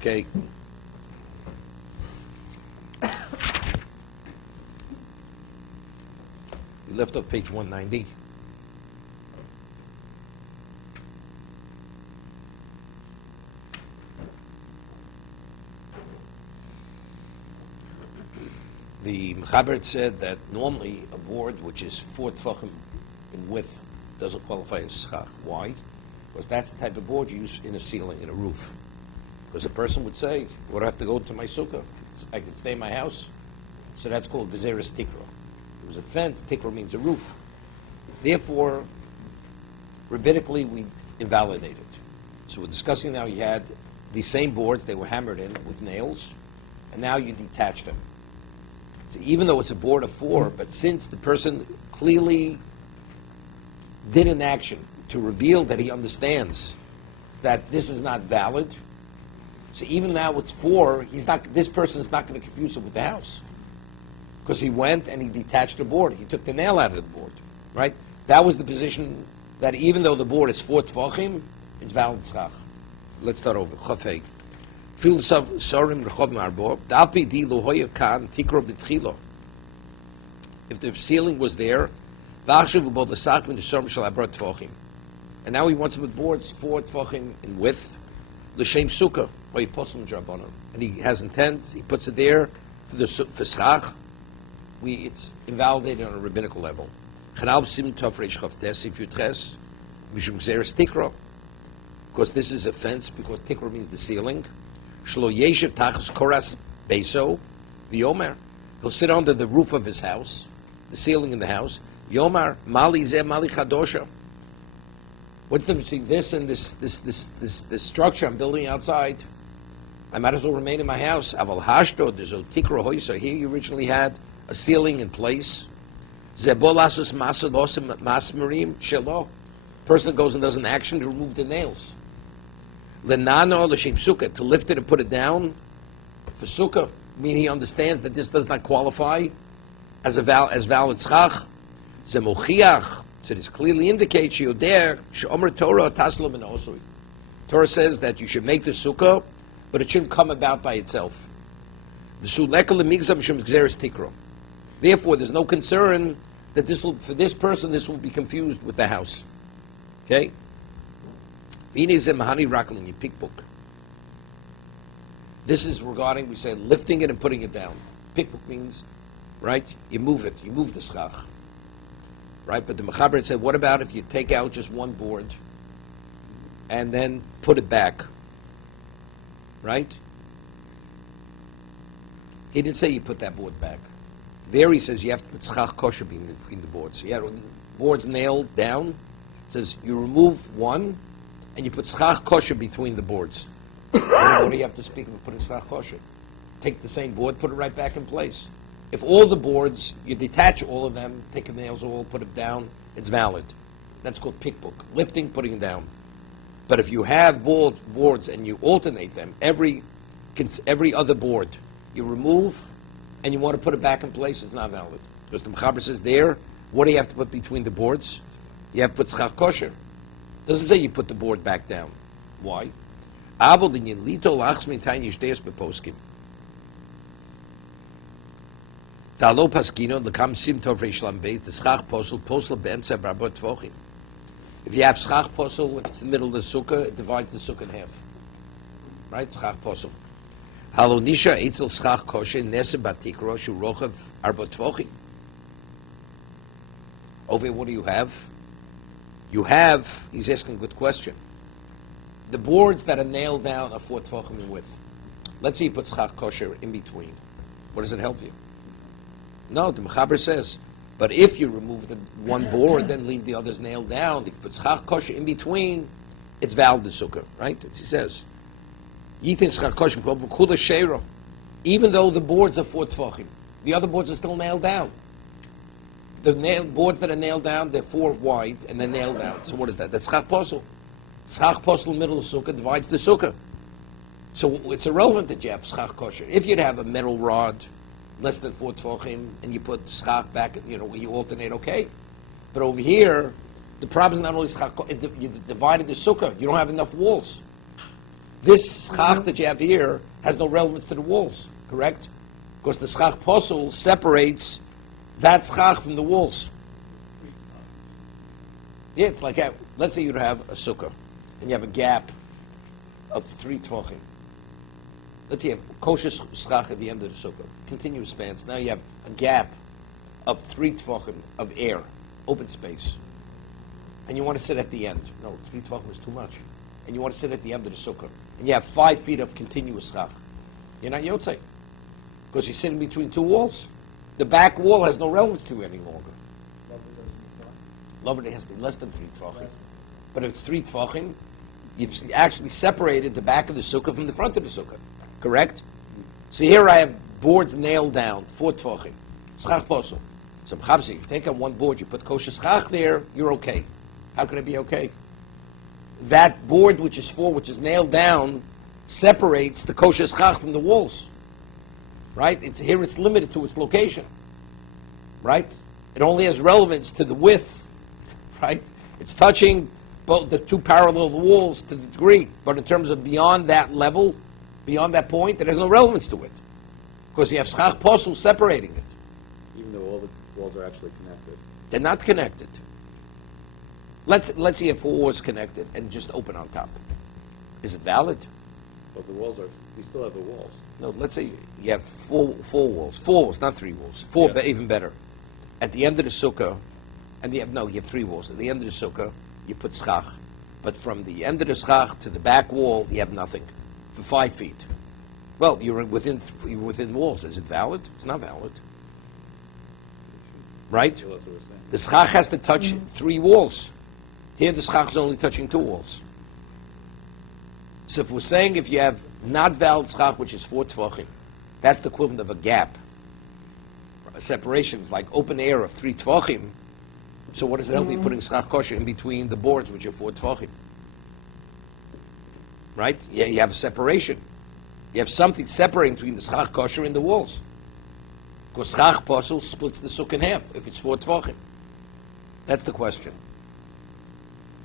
Okay. We left off page 190. The Mechaber said that normally a board which is 4 tefachim in width doesn't qualify as schach. Why? Because that's the type of board you use in a ceiling, in a roof. Because a person would say, "What do I have to go to my sukkah? I can stay in my house." So that's called vizeres tikra. It was a fence. Tikra means a roof. Therefore, rabbinically, we invalidate it. So we're discussing now. You had these same boards; they were hammered in with nails, and now you detach them. So even though it's a board of 4, but since the person clearly did an action to reveal that he understands that this is not valid, so even now it's 4, this person is not going to confuse it with the house. Because he went and he detached the board. He took the nail out of the board. Right? That was the position that even though the board is 4 tefachim, it's valid schach. Let's start over. Chafei. If the ceiling was there, and now he wants to put boards 4 tefachim in width, l'shem sukkah, and he has intent, he puts it there for schach. It's invalidated on a rabbinical level. Because this is a fence, because tikra means the ceiling. Shlo yeshiv tachas koras beso v'yomer. He'll sit under the roof of his house, the ceiling in the house. Yomar mali zeh mali chadosha. What's the difference between this and this structure I'm building outside? I might as well remain in my house. Aval hashto dezo tikra hoysa. Here you originally had a ceiling in place. Zebolasus masadosim masmerim shelo. Person goes and does an action to remove the nails. Lenano l'shem sukkah, to lift it and put it down for sukkah, meaning he understands that this does not qualify as valid schach. Zemochiach, so this clearly indicates yoder she'omer Torah taslo min osri. Torah says that you should make the sukkah, but it shouldn't come about by itself. Therefore, there's no concern that for this person this will be confused with the house. Okay? This is regarding, we say, lifting it and putting it down. Pikbuk means, right, you move it, you move the schach. Right? But the Mechaber said, what about if you take out just one board and then put it back? Right? He didn't say you put that board back. There he says you have to put schach kosher between the boards. So you have boards nailed down. It says you remove one and you put schach kosher between the boards. What do you have to speak of putting schach kosher? Take the same board, put it right back in place. If all the boards, you detach all of them, take the nails all, put it down, it's valid. That's called pikbuk, lifting, putting it down. But if you have boards and you alternate them, every other board you remove and you want to put it back in place, it's not valid. Because the Mechaber says there, what do you have to put between the boards? You have to put schach kosher. It doesn't say you put the board back down. Why? If you have schach posel, if it's in the middle of the sukkah, it divides the sukkah in half. Right? Schach posel. Halonisha etzel schach kosher nese batikro shu rochav arba tvochim. Over here, what do you have? You have, he's asking a good question. The boards that are nailed down are 4 tvochim in width. Let's say you put schach kosher in between. What does it help you? No, the Mechaber says, but if you remove the one board, then leave the others nailed down, if you put schach kosher in between, it's valid the sukkah, right? As he says. Even though the boards are 4 tefachim, the other boards are still nailed down. The boards that are nailed down, they're 4 wide, and they're nailed down. So what is that? That's schach posel. Schach posel, middle of the sukkah, divides the sukkah. So it's irrelevant that you have schach kosher. If you'd have a metal rod, less than 4 tefachim, and you put schach back, you alternate, okay. But over here, the problem is not only schach, you divided the sukkah. You don't have enough walls. This schach that you have here has no relevance to the walls, correct? Because the schach posel separates that schach from the walls. Yeah, it's like, let's say you have a sukkah, and you have a gap of 3 tvachim. Let's say you have kosher schach at the end of the sukkah, continuous spans. Now you have a gap of 3 tvachim of air, open space. And you want to sit at the end. No, 3 tvachim is too much. And you want to sit at the end of the sukkah. And you have 5 feet of continuous schach. You're not yotzei. Because you're sitting between 2 walls. The back wall has no relevance to you any longer. Lover, it has to be less than 3 tvachim. But if it's 3 tvachim, you've actually separated the back of the sukkah from the front of the sukkah. Correct? So here I have boards nailed down, 4 tvachim. Schach posel. So if you take on one board, you put kosher schach there, you're okay. How can it be okay? That board which is 4, which is nailed down, separates the kosher schach from the walls. Right? Here it's limited to its location. Right? It only has relevance to the width. Right? It's touching both the 2 parallel walls to the degree. But in terms of beyond that level, beyond that point, it has no relevance to it. Because you have schach posel separating it. Even though all the walls are actually connected. They're not connected. Let's see if 4 walls connected and just open on top. Is it valid? But the walls are, we still have the walls. No, let's say you have 4 walls. 4 walls, not 3 walls. 4, but even better. At the end of the sukkah, and you have 3 walls. At the end of the sukkah, you put schach. But from the end of the schach to the back wall, you have nothing. For 5 feet. Well, you're within walls. Is it valid? It's not valid. Right? The schach has to touch 3 walls. Here the schach is only touching 2 walls. So if we're saying if you have not valid schach, which is 4 tvachim, that's the equivalent of a gap. A separation is like open air of 3 tvachim. So what does it help you putting schach kosher in between the boards, which are 4 tvachim? Right? Yeah, you have a separation. You have something separating between the schach kosher and the walls. Because schach posel splits the sukkah in half if it's 4 tvachim. That's the question.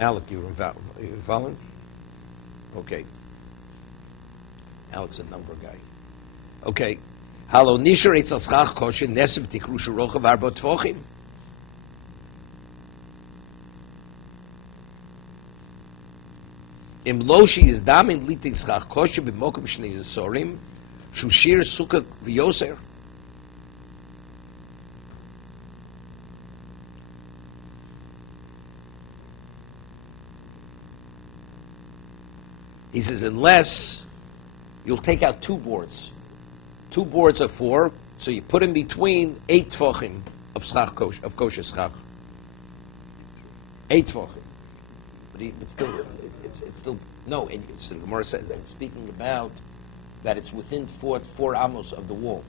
Alec, you following? Okay. Alec's a number guy. Okay. Halo nishar etz al schach kosher nesem tikru shorochav arba tvachim. Im loshi is damin liting schach kosher b'mokum shnei yisorim shushir sukkah v'yoser. He says, unless you'll take out 2 boards. 2 boards of 4, so you put in between 8 tvachim of schach of kosher schach. 8 tvachim. But it's still no. And so the Gemara says that it's speaking about that it's within 4 amos of the wall.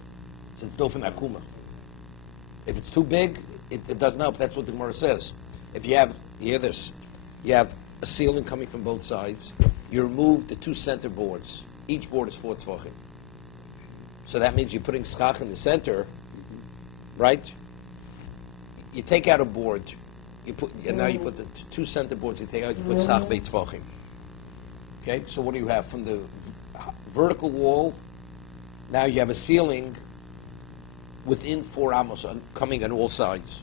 So it's dofen akuma. If it's too big, it doesn't help. That's what the Gemara says. If you hear this, you have a ceiling coming from both sides. You remove the 2 center boards. Each board is 4 tvachim. So that means you're putting schach in the center, right? You take out a board, now you put the 2 center boards. You take out, you put schach vei tvachim. Okay. So what do you have from the vertical wall? Now you have a ceiling within 4 amos coming on all sides,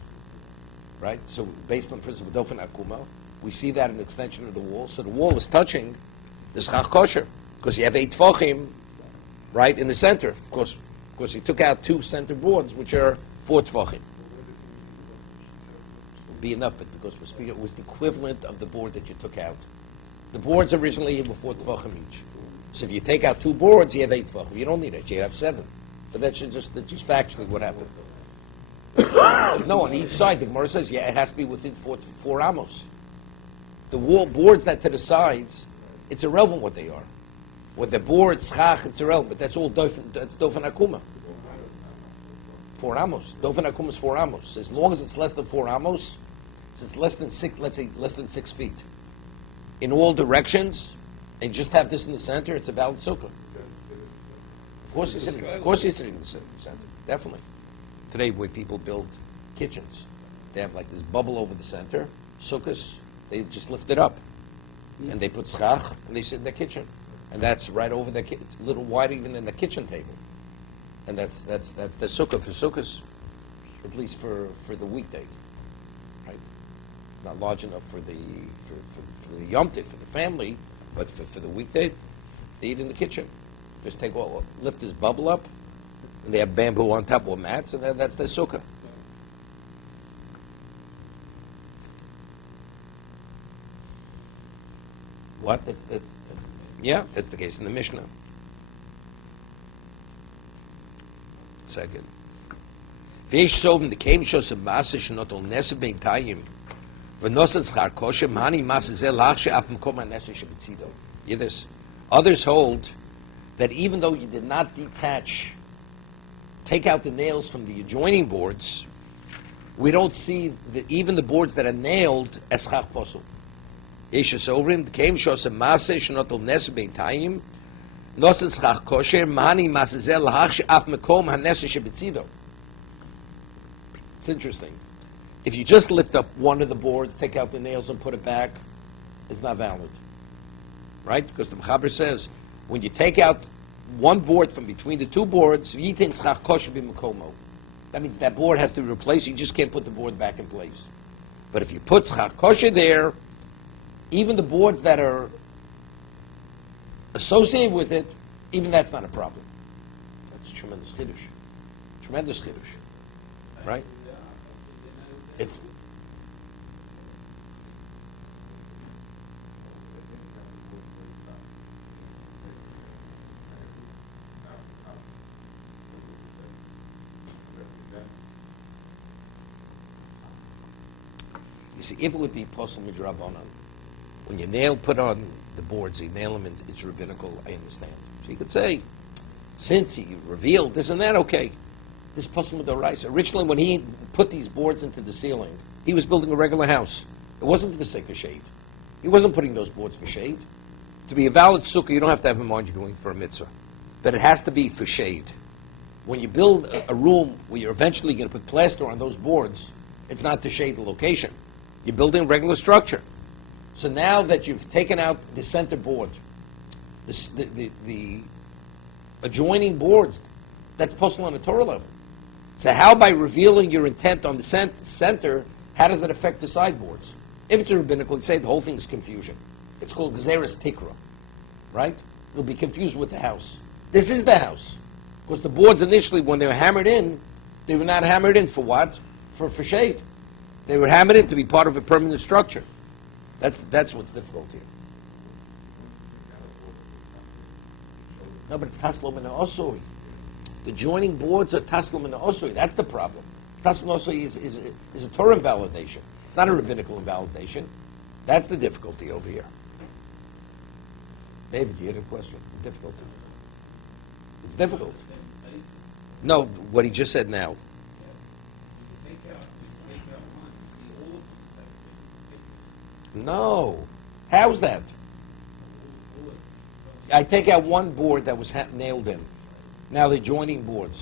right? So based on the principle of dofen akuma, we see that an extension of the wall. So the wall is touching the schach kosher because you have 8 tvachim right in the center. Of course, you took out 2 center boards which are 4 tvachim. Would be enough, but because we're speaking, it was the equivalent of the board that you took out. The boards originally were 4 tvachim each. So if you take out 2 boards, you have 8 tvachim. You don't need it. You have 7. But that's just factually what happened. No, on each side, the Gemara says, yeah, it has to be within 4 amos. The wall boards that to the sides, it's irrelevant what they are. With the board, schach, it's irrelevant. That's all that's dofen akuma. 4 amos. Dofen akuma is 4 amos. As long as it's less than 4 amos, so it's less than 6, let's say less than 6 feet. In all directions, and just have this in the center, it's a valid sukkah. Of course you're sitting in the center. Definitely. Today, where people build kitchens, they have like this bubble over the center. Sukkahs, they just lift it up. And they put schach, and they sit in their kitchen. And that's right over the a little wider even than the kitchen table. And that's the sukkah. For sukkahs, at least for the weekday, right? Not large enough for the Yom Tov, for the family, but for the weekday, they eat in the kitchen. Just lift this bubble up, and they have bamboo on top of mats, and that's the sukkah. What? That's the case in the Mishnah. Second. V'yesh soven the came Joseph Masse shenot ol nese bein tayim v'nosen schar kosher mani masse zel lachshe af mekom ha-nese shebetzido. Hear this. Others hold that even though you did not take out the nails from the adjoining boards, we don't see that even the boards that are nailed as schar posel. Yeshus Ovrim came Joseph Masse shenot ol nese bein tayim nosen schar kosher mani masse zel lachshe af mekom ha-nese shebetzido. It's interesting. If you just lift up one of the boards, take out the nails and put it back, it's not valid. Right? Because the Mechaber says, when you take out one board from between the two boards, that means that board has to be replaced. You just can't put the board back in place. But if you put schach kosher there, even the boards that are associated with it, even that's not a problem. That's tremendous chiddush. Tremendous chiddush. Right? It's you see, if it would be posel midrabanan, when you put on the boards, you nail them, it's rabbinical, I understand. So you could say, since he revealed this and that, okay. This posel midoraisa. Originally, when he put these boards into the ceiling, he was building a regular house. It wasn't for the sake of shade. He wasn't putting those boards for shade. To be a valid sukkah, you don't have to have in mind you're going for a mitzvah. But it has to be for shade. When you build a room where you're eventually going to put plaster on those boards, it's not to shade the location. You're building a regular structure. So now that you've taken out the center board, the adjoining boards, that's posel on the Torah level. So how, by revealing your intent on the center, how does that affect the sideboards? If it's a rabbinical, you'd say the whole thing is confusion. It's called Gzeres Tikra, right? It'll be confused with the house. This is the house. Because the boards initially, when they were hammered in, they were not hammered in for what? For shade. They were hammered in to be part of a permanent structure. That's what's difficult here. No, but it's Taslom and Osoi. The joining boards are Taslom and Osoi. That's the problem. Taslom and Osoi is a Torah invalidation. It's not a rabbinical invalidation. That's the difficulty over here. David, you had a question? Difficulty. It's difficult. No, what he just said now. No. How's that? I take out one board that was nailed in. Now the joining boards.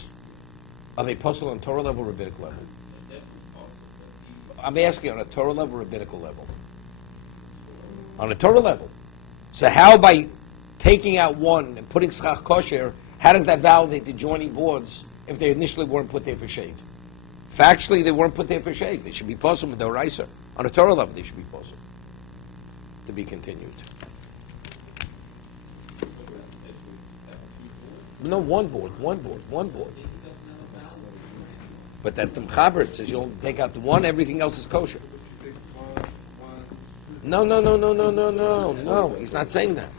Are they posel on Torah level or rabbinical level? I'm asking on a Torah level or rabbinical level? On a Torah level. So how, by taking out one and putting schach kosher, how does that validate the joining boards if they initially weren't put there for shade? Factually, they weren't put there for shade. They should be posel with the oraisa. On a Torah level, they should be posel. To be continued. No, one board. But that's the Mechaber. It says you'll take out the one, everything else is kosher. No. He's not saying that.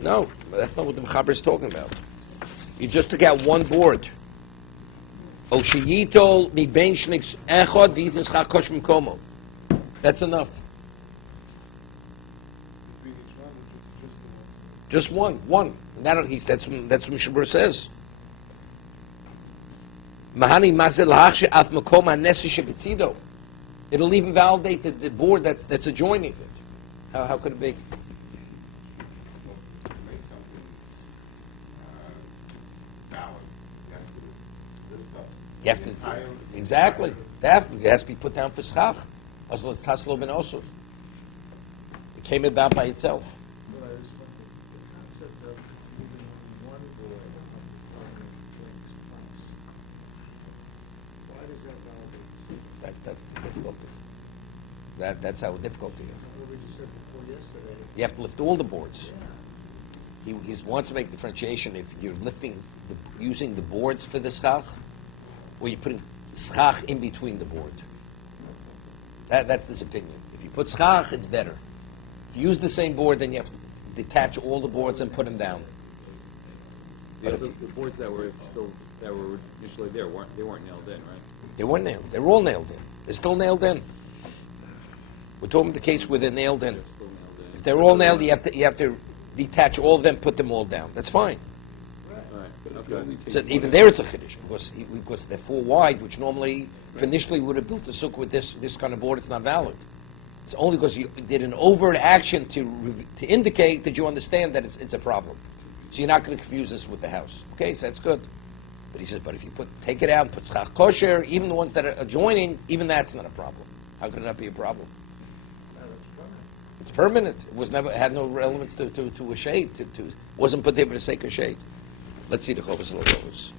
No, that's not what the Mechaber is talking about. You just took out one board. That's enough. Just one. And that's what Mishna Berura says. It'll even validate the board that's adjoining it. How could it be? You have to, exactly. It has to be put down for schach. Also, it's taslo ben osur. It came about by itself. The concept of That's the difficulty. That's how difficult it is. What we just said before yesterday. You have to lift all the boards. Yeah. He wants to make differentiation if you're using the boards for the schach, or you're putting schach in between the board. That's his opinion. If you put schach, it's better. If you use the same board, then you have to detach all the boards and put them down. The boards that were initially there weren't nailed in, right? They weren't nailed. They were all nailed in. They're still nailed in. We're talking the case where they're nailed in. They're still nailed in. If they're all nailed, you have to detach all of them, put them all down. That's fine. All right. But if you only take So one even of there them- it's a chiddush because they're 4 wide, which normally, if initially would have built a sukkah with this kind of board, it's not valid. It's only because you did an overt action to indicate that you understand that it's a problem. So you're not going to confuse this with the house. Okay, so that's good. But he says, but if you take it out and put schach kosher, even the ones that are adjoining, even that's not a problem. How could it not be a problem? No, it's permanent. It's permanent. It was never had no relevance to a shade. Wasn't put there for the sake of shade. Let's see the Chovos HaLevavos.